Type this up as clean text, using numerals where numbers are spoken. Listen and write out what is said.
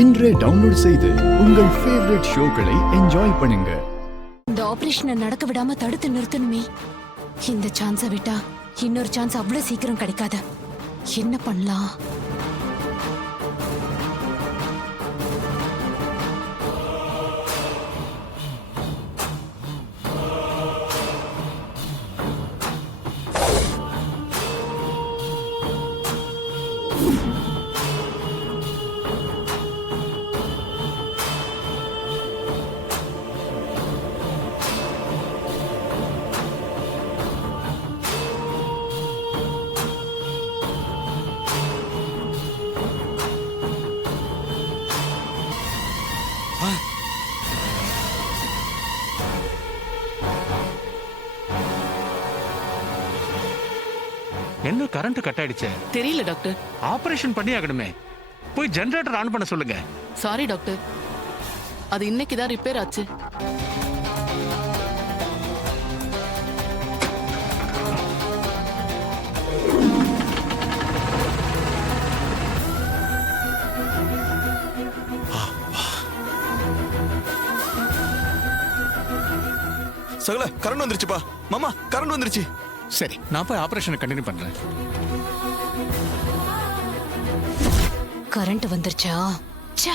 இன்றே டவுன்லோட் செய்து உங்கள் ஃபேவரட் ஷோக்களை என்ஜாய் பண்ணுங்க. இந்த ஆபரேஷனை நடக்க விடாம தடுத்து நிறுத்தணுமே. இந்த சான்ஸை விட்டா இன்னொரு சான்ஸ் அவ்வளவு சீக்கிரம் கிடைக்காது. என்ன பண்ணலாம்? என்ன கரண்ட் கட் ஆயிடுச்சு? தெரியல டாக்டர். ஆபரேஷன் பண்ணி ஆகணுமே. போய் ஜெனரேட்டர் ஆன் பண்ண சொல்லுங்க. சாரி டாக்டர், அது இன்னைக்கு தான் ரிப்பேர் ஆச்சு. சகல கரண்ட் வந்துருச்சுப்பா. மாமா கரண்ட் வந்துருச்சு. சரி, நான் போய் ஆபரேஷனை கண்டினியூ பண்றேன். கரண்ட் வந்துருச்சா? ச்சே.